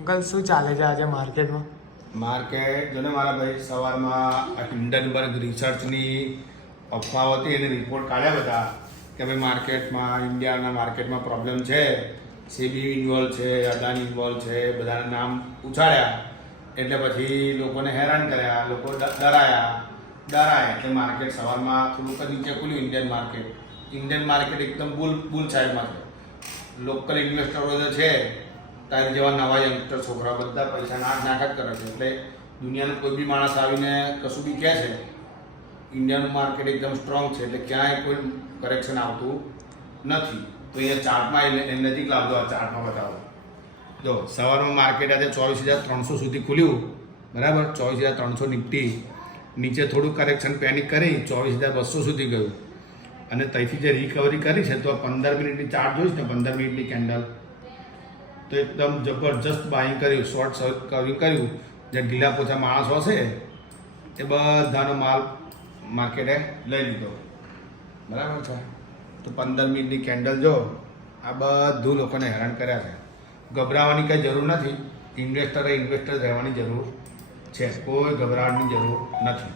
Uncle શું ચાલે છે આજે માર્કેટમાં? માર્કેટ જો ને મારા ભાઈ સવારમાં આ હિન્ડનબર્ગ રિસર્ચની અફવાઓ હતી એને રિપોર્ટ કાઢ્યા બધા કે ભાઈ માર્કેટમાં ઇન્ડિયાના માર્કેટમાં પ્રોબ્લેમ છે, સેબી ઇન્વોલ્વ છે, અદાની ઇન્વોલ્વ છે, બધાના નામ ઉછાળ્યા એટલે પછી લોકોને હેરાન કર્યા, લોકો ડરાયા એટલે માર્કેટ સવારમાં થોડુંક નીચે ખુલ્યું. ઇન્ડિયન માર્કેટ એકદમ બુલ સાઈડમાં છે. લોકલ ઇન્વેસ્ટરો જે છે તારી જેવા નવા યંગસ્ટર છોકરા બધા પૈસા નાખ જ કરે છે. એટલે દુનિયાનો કોઈ બી માણસ આવીને કશું બી કહે છે ઇન્ડિયાનું માર્કેટ એકદમ સ્ટ્રોંગ છે એટલે ક્યાંય કોઈ કરેક્શન આવતું નથી. તો અહીંયા ચાર્ટમાં એને નજીક લાવજો, આ ચાર્ટમાં બતાવો. જો સવારમાં માર્કેટ આજે 24,300 સુધી ખુલ્યું, બરાબર. 24,300 નિફ્ટી નીચે થોડું કરેક્શન પેનિક કરી 24,200 સુધી ગયું અને ત્યાંથી જે રિકવરી કરી છે તો 15 મિનિટની ચાર્ટ જોઈશ ને, 15 મિનિટની કેન્ડલ તો એકદમ જબરજસ્ત બાઇંગ કર્યું, શોર્ટ કવરિંગ કર્યું. જે ઢીલા પોચા માણસો હશે એ બધાનો માલ માર્કેટે લઈ લીધો, બરાબર છે. તો 15 મિનિટની કેન્ડલ જો આ બધું લોકોને હેરાન કર્યા છે. ગભરાવાની કંઈ જરૂર નથી. ઇન્વેસ્ટર રહેવાની જરૂર છે, કોઈ ગભરાવાની જરૂર નથી.